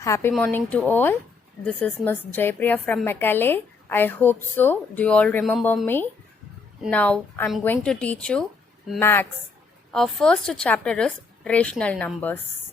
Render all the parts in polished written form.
Happy morning to all. This is Miss Jaypriya from Mekale. I hope so. Do you all remember me? Now I'm going to teach you Maths. Our first chapter is rational numbers.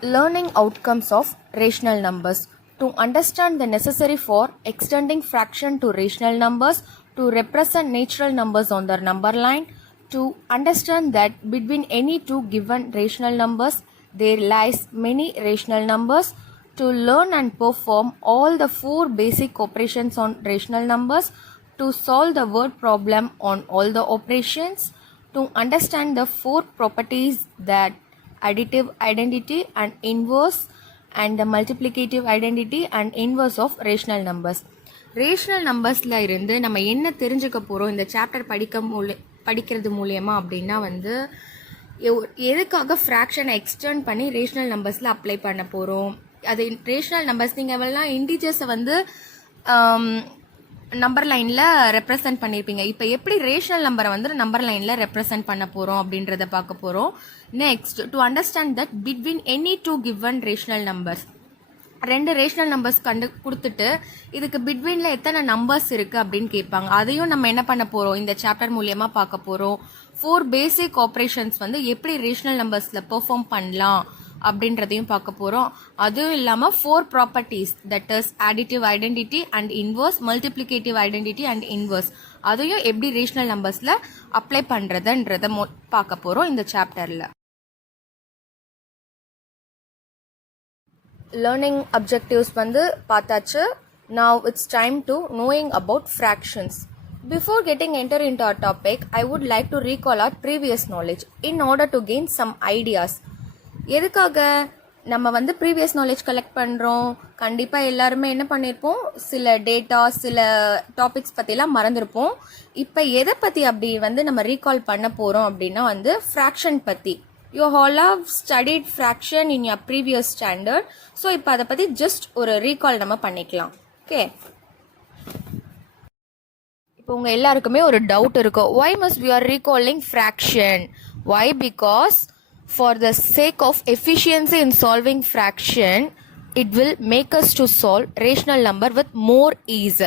Learning outcomes of rational numbers. To understand the necessary for extending fraction to rational numbers, to represent natural numbers on their number line, to understand that between any two given rational numbers there lies many rational numbers, to learn and perform all the four basic operations on rational numbers, to solve the word problem on all the operations, to understand the four properties that additive identity and inverse and the multiplicative identity and inverse of rational numbers. Rational நம்பர்ஸில் இருந்து நம்ம என்ன தெரிஞ்சுக்க போகிறோம் இந்த சாப்டர் படிக்கிறது மூலயமா அப்படின்னா வந்து எதுக்காக ஃப்ராக்ஷனை எக்ஸ்டெண்ட் பண்ணி ரேஷ்னல் நம்பர்ஸில் அப்ளை பண்ண போகிறோம். அது ரேஷ்னல் நம்பர்ஸ் நீங்கள் எல்லாம் இன்டிஜர்ஸை வந்து நம்பர் லைனில் ரெப்ரசன்ட் பண்ணியிருப்பீங்க. இப்போ எப்படி ரேஷனல் நம்பரை வந்து நம்பர் லைனில் ரெப்ரசன்ட் பண்ண போகிறோம் அப்படின்றத பார்க்க போகிறோம். Next, to understand that between any two given rational numbers, ரெண்டு ரேஷனல் நம்பர்ஸ் கொடுத்துட்டு இதுக்கு பிட்வீனில் எத்தனை நம்பர்ஸ் இருக்குது அப்படின்னு கேட்பாங்க. அதையும் நம்ம என்ன பண்ண போகிறோம் இந்த சாப்டர் மூலியமாக பார்க்க போகிறோம். ஃபோர் பேசிக் ஆப்ரேஷன்ஸ் வந்து எப்படி ரேஷனல் நம்பர்ஸில் பெர்ஃபார்ம் பண்ணலாம் அப்படின்றதையும் பார்க்க போகிறோம். அதுவும் இல்லாமல் four properties, that is additive identity and inverse, multiplicative identity and inverse, அதையும் எப்படி ரேஷனல் நம்பர்ஸில் அப்ளை பண்ணுறதுன்றதை பார்க்க போகிறோம் இந்த சாப்டரில். லேர்னிங் அப்ஜெக்டிவ்ஸ் வந்து பார்த்தாச்சு. Now it's time to knowing about fractions. Before getting enter into our topic, I would like to recall our previous knowledge in order to gain some ideas. எதுக்காக நம்ம வந்து ப்ரீவியஸ் நாலேஜ் கலெக்ட் பண்ணுறோம்? கண்டிப்பாக எல்லாருமே என்ன பண்ணியிருப்போம், சில டேட்டா சில டாபிக்ஸ் பற்றிலாம் மறந்துருப்போம். இப்போ எதை பற்றி அப்படி வந்து நம்ம ரீகால் பண்ண போகிறோம் அப்படின்னா வந்து ஃப்ராக்ஷன் பற்றி. You all have studied fraction in your previous standard. So இப்போ அதை பற்றி ஜஸ்ட் ஒரு ரீகால் நம்ம பண்ணிக்கலாம். ஓகே, இப்போ உங்கள் எல்லாருக்குமே ஒரு டவுட் இருக்கும், why must we are recalling fraction? Why? Because for the sake of efficiency in solving fraction, it will make us to solve rational number with more ease.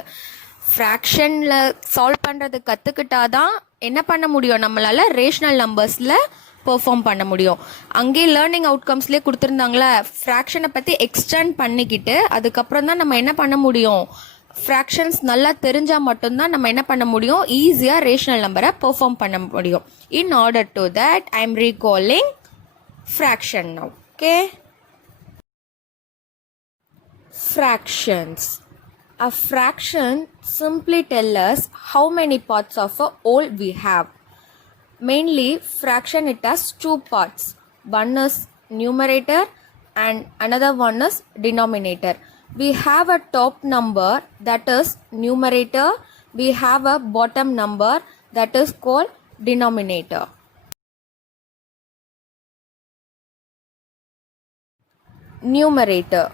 ஃப்ராக்ஷனில் சால்வ் பண்ணுறது கற்றுக்கிட்டாதான் என்ன பண்ண முடியும், நம்மளால் ரேஷ்னல் நம்பர்ஸில் பெர்ஃபார்ம் பண்ண முடியும். அங்கேயே லேர்னிங் அவுட்கம்ஸ்லேயே கொடுத்துருந்தாங்களே, ஃப்ராக்ஷனை பற்றி எக்ஸ்டெண்ட் பண்ணிக்கிட்டு அதுக்கப்புறம் தான் நம்ம என்ன பண்ண முடியும், ஃப்ராக்ஷன்ஸ் நல்லா தெரிஞ்சால் மட்டும்தான் நம்ம என்ன பண்ண முடியும், ஈஸியாக ரேஷ்னல் நம்பரை பெர்ஃபார்ம் பண்ண முடியும். In order to that I am recalling fraction now. Okay, fractions. A fraction simply tell us how many parts of a whole we have. Mainly fraction it has two parts, one is numerator and another one is denominator. We have a top number that is numerator, we have a bottom number that is called denominator. Numerator,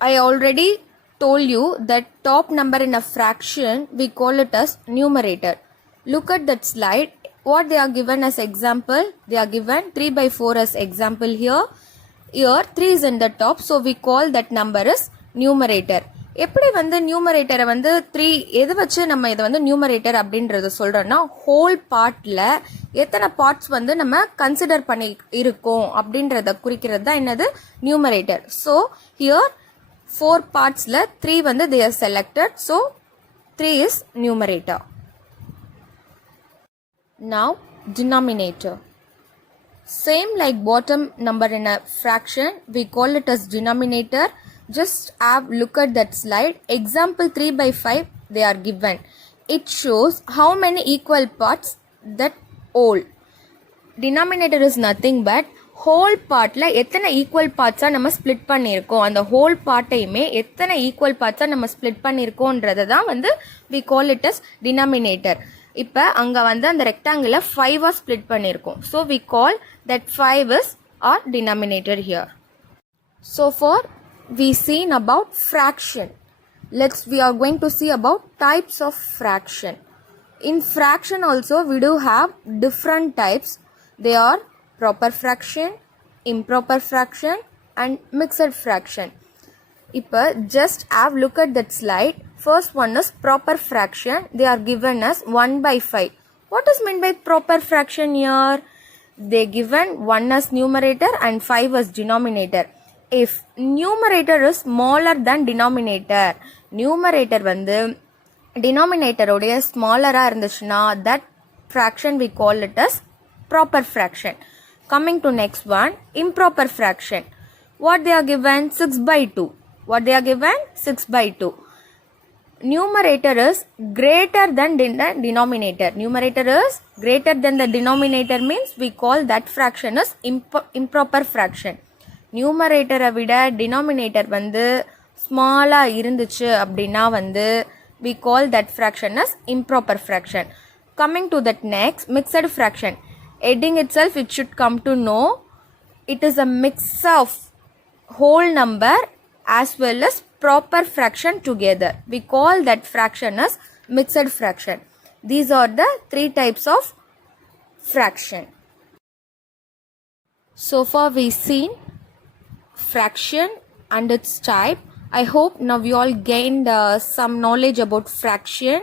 I already told you that top number in a fraction we call it as numerator. Look at that slide, what they are given as example. They are given 3/4 as example here. 3 is in the top, so we call that number as numerator. எப்படி வந்து நியூமரேட்டரை வந்து 3 எது வச்சு நம்ம இதை வந்து நியூமரேட்டர் அப்படின்றத சொல்கிறோன்னா, ஹோல் பார்ட்டில் எத்தனை பார்ட்ஸ் வந்து நம்ம கன்சிடர் பண்ணி இருக்கோம் அப்படின்றத குறிக்கிறது தான் என்னது, நியூமரேட்டர். ஸோ ஹியர் 4 பார்ட்ஸில் 3 வந்து they are selected, so 3 is numerator. Now denominator. Same like bottom number in a fraction, we call it as denominator. Just have look at that slide. Example 3/5 they are given. It shows how many equal parts that whole. Denominator is nothing but whole பார்ட்டில் எத்தனை ஈக்குவல் பார்ட்ஸாக நம்ம ஸ்ப்ளிட் பண்ணியிருக்கோம், அந்த ஹோல் பார்ட்டையுமே எத்தனை ஈக்குவல் பார்ட்ஸாக நம்ம ஸ்ப்ளிட் பண்ணியிருக்கோன்றதை தான் வந்து we call it as denominator. இப்போ அங்கே வந்து அந்த ரெக்டாங்கிளை 5ஆக ஸ்ப்ளிட் பண்ணியிருக்கோம். So we call that 5 is our denominator here. So for we seen about fraction. We are going to see about types of fraction. In fraction also we do have different types. They are proper fraction, improper fraction and mixed fraction. இப்போ just have look at that slide. First one is proper fraction. They are given as 1 by 5. What is meant by proper fraction here? They given 1 as numerator and 5 as denominator. If numerator is smaller than denominator, numerator வந்து denominator உடைய smaller இருந்துச்சுன்னா that fraction we call it as proper fraction. Coming to next one, improper fraction. What they are given? 6 by 2. What they are given? 6 by 2. Numerator is greater than the denominator. Numerator is greater than the denominator means we call that fraction as improper fraction. Numerator விட denominator வந்து small இருந்துச்சு அப்படின்னா வந்து we call that fraction as improper fraction. Coming to that next, mixed fraction. Heading itself it should come to know it is a mix of whole number as well as proper fraction together. We call that fraction as mixed fraction. These are the three types of fraction. So far we seen fraction and its type. I hope now you all gained some knowledge about fraction.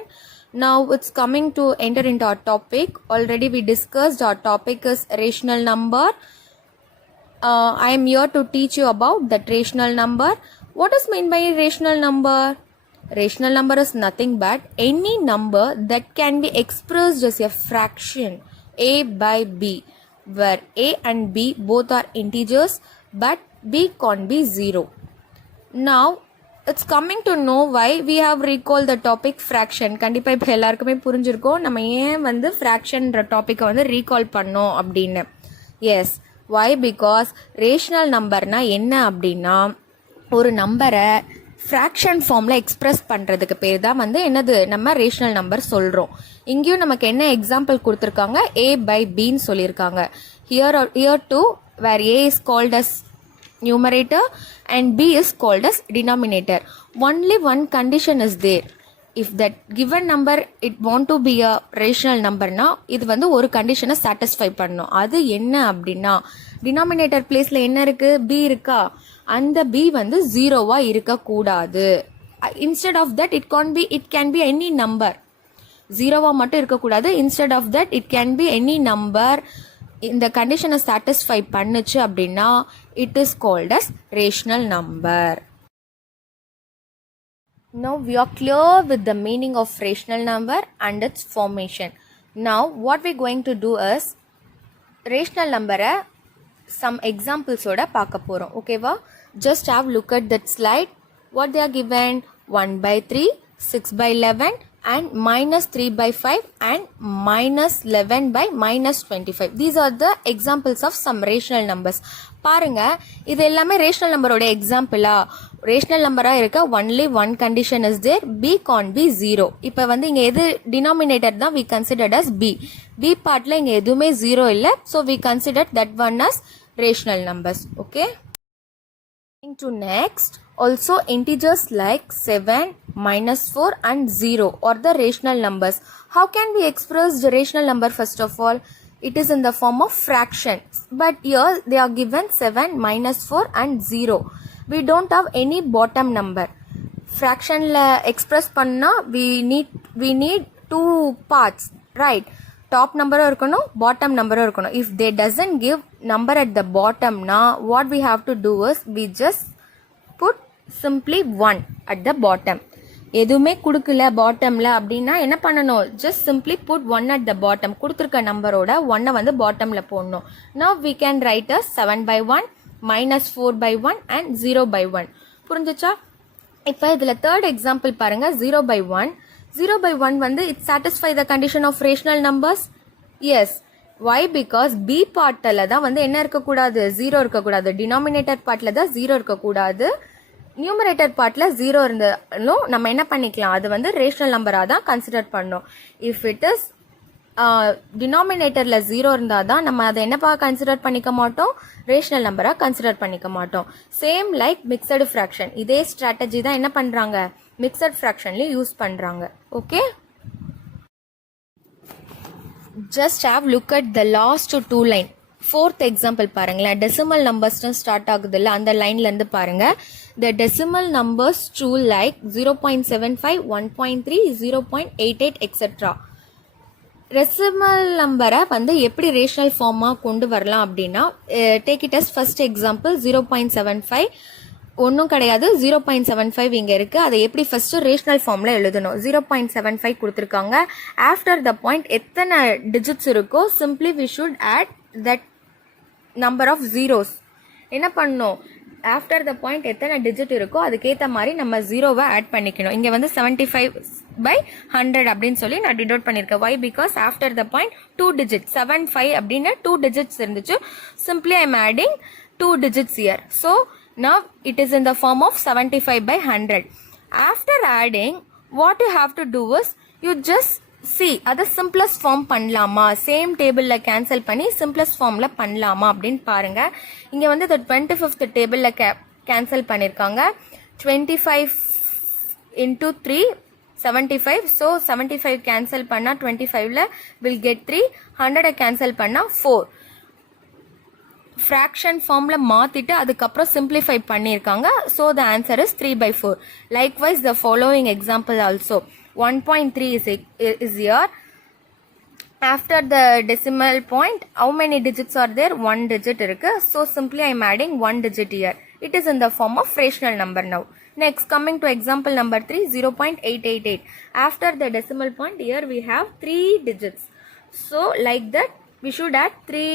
Now it's coming to enter into our topic. Already we discussed our topic is rational number. I am here to teach you about that rational number. What is meant by rational number? Rational number is nothing but any number that can be expressed as a fraction a by b, where a and b both are integers but b can't be 0. Now it's coming to know why we have recalled the topic fraction. கண்டிப்பாக இப்போ எல்லாருக்குமே புரிஞ்சிருக்கோம் நம்ம ஏன் வந்து ஃப்ராக்ஷன்ற டாப்பிக்கை வந்து ரீகால் பண்ணோம் அப்படின்னு. Yes, why? Because ரேஷனல் நம்பர்னா என்ன அப்படின்னா ஒரு நம்பரை ஃப்ராக்ஷன் ஃபார்மில் எக்ஸ்பிரஸ் பண்ணுறதுக்கு பேர் தான் வந்து என்னது நம்ம ரேஷனல் நம்பர் சொல்கிறோம். இங்கேயும் நமக்கு என்ன எக்ஸாம்பிள் கொடுத்துருக்காங்க? a by bன்னு சொல்லியிருக்காங்க. here too where a is called as numerator and b is called as denominator. Only one condition is there. If that given number it want to be a rational number na இது வந்து ஒரு கண்டிஷனை சாட்டிஸ்ஃபை பண்ணும். அது என்ன அப்படின்னா டினாமினேட்டர் பிளேஸ்ல என்ன இருக்கு? b இருக்கா? அந்த b வந்து ஜீரோவா இருக்கக்கூடாது. Instead of that it can be any number. ஜீரோவா மட்டும் இருக்கக்கூடாது. Instead of that it can be any number. இந்த கண்டிஷனை சாட்டிஸ்ஃபை பண்ணுச்சு அப்படின்னா it is called as rational number. Now we are clear with the meaning of rational number and its formation. Now what we are going to do is rational number some examples oda பார்க்க போறோம். ஓகேவா? Just have look at that slide. What they are given? 1 by 3, 6 by 11 and minus 3 by 5 and minus 11 by minus 25. These are the examples of some rational numbers. பாருங்க, இது எல்லாமே ரேஷனல் நம்பரோட எக்ஸாம்பிளா? Rational நம்பரா இருக்க only one condition is there, b can't be 0. இப்போ வந்து இங்க எது டினாமினேட்டர் தான் we considered as b. b பார்ட்ல இங்க எதுவுமே 0 இல்ல. So we considered that one as rational numbers. Okay. To next, also integers like 7, minus 4 and 0 are the rational numbers. How can we express the rational number? First of all, it is in the form of fraction, but here they are given 7, minus 4 and 0. We don't have any bottom number. Fraction la express panna we need two parts, right? Top number இருக்கணும், bottom number இருக்கணும். If they doesn't give number at the bottom na, what we have to do is we just put simply 1 at the bottom. எதுவுமே கொடுக்கல பாட்டம்ல அப்படின்னா என்ன பண்ணணும்? Just simply put 1 at the bottom. கொடுத்துருக்க நம்பரோட 1 வந்து பாட்டம்ல போடணும். Now we can write as 7 by 1, minus 4 by 1 and 0 by 1. புரிஞ்சுச்சா? இப்போ இதில் தேர்ட் எக்ஸாம்பிள் பாருங்க. 0 by 1. 0 by 1 வந்து it satisfy the condition of rational numbers? Yes. Why? Because b பார்ட்டில் தான் வந்து என்ன இருக்கக்கூடாது? 0 இருக்கக்கூடாது. டினாமினேட்டர் பார்ட்டில் தான் 0 இருக்கக்கூடாது. நியூமரேட்டர் பார்ட்டில் 0 இருந்தாலும் நம்ம என்ன பண்ணிக்கலாம்? அது வந்து ரேஷனல் நம்பராக தான் கன்சிடர் பண்ணோம். இஃப் இட் இஸ் டினாமினேட்டரில் 0 இருந்தால் தான் நம்ம அதை என்னப்பா கன்சிடர் பண்ணிக்க மாட்டோம்? ரேஷனல் நம்பராக கன்சிடர் பண்ணிக்க மாட்டோம். Same like mixed fraction. இதே ஸ்ட்ராட்டஜி தான் என்ன பண்ணுறாங்க? மிக்சட் ஃப்ராக்ஷன்லேயும் யூஸ் பண்ணுறாங்க. Okay, just have look at the last two line. fourth example பாருங்களேன். decimal numbers ஸ்டார்ட் ஆகுதுல்ல அந்த லைன்ல இருந்து பாருங்க. the decimal numbers choose like 0.75 1.3 0.88 etc. ரெசிமல் நம்பரை வந்து எப்படி ரேஷனல் ஃபார்மாக கொண்டு வரலாம் அப்படின்னா take it as first example 0.75 ஒன்றும் கிடையாது 0.75 இங்கே இருக்குது. அதை எப்படி ஃபஸ்ட்டு ரேஷனல் ஃபார்மில் எழுதணும். 0.75 கொடுத்துருக்காங்க. ஆஃப்டர் த பாயிண்ட் எத்தனை டிஜிட்ஸ் இருக்கோ simply we should add that number of zeros. என்ன பண்ணணும், ஆஃப்டர் த பாயிண்ட் எத்தனை டிஜிட் இருக்கோ அதுக்கேற்ற மாதிரி நம்ம ஜீரோவை ஆட் பண்ணிக்கணும். இங்கே வந்து 75/100 அப்படின்னு சொல்லி நான் டினோட் பண்ணியிருக்கேன். Why because after the point 2 digits 75 அப்படின்னு 2 digits இருந்துச்சு. Simply I am adding 2 digits here. So now it is in the form of 75/100. After adding, what you have to do is you just see அதை simplest form பண்ணலாமா, சேம் டேபிளில் கேன்சல் பண்ணி சிம்பிளஸ்ட் ஃபார்மில் பண்ணலாமா அப்படின்னு பாருங்க. இங்கே வந்து இந்த 25th டேபிளில் கேன்சல் பண்ணியிருக்காங்க. 25 into 3 75. ஸோ 75 கேன்சல் பண்ணால் 25ல் வில் கெட் 3. 100 கேன்சல் பண்ணால் 4. ஃப்ராக்ஷன் ஃபார்மில் மாற்றிட்டு அதுக்கப்புறம் சிம்பிளிஃபை பண்ணியிருக்காங்க. So the answer is 3/4. Likewise the following example also 1.3 is here. After the decimal point, how many digits are there? 1 digit irukku. So simply I am adding 1 digit here. It is in the form of rational number now. Next, coming to example number 3, 0.888. After the decimal point, here we have 3 digits. So like that, we should add 3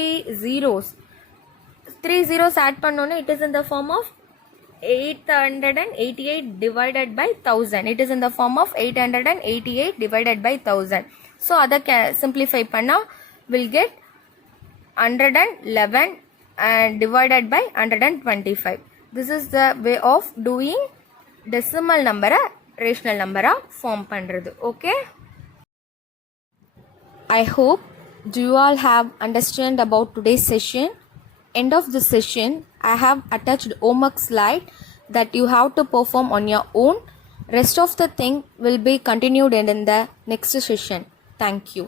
zeros. 3 zeros add pannona, it is in the form of 888 divided by 1000. It is in the form of 888 divided by 1000. So other simplify panna will get 111 and divided by 125. This is the way of doing decimal number rational number form பண்றது. Okay, I hope you all have understand about today's session. End of the session, I have attached homework slide that you have to perform on your own. Rest of the thing will be continued in the next session. Thank you.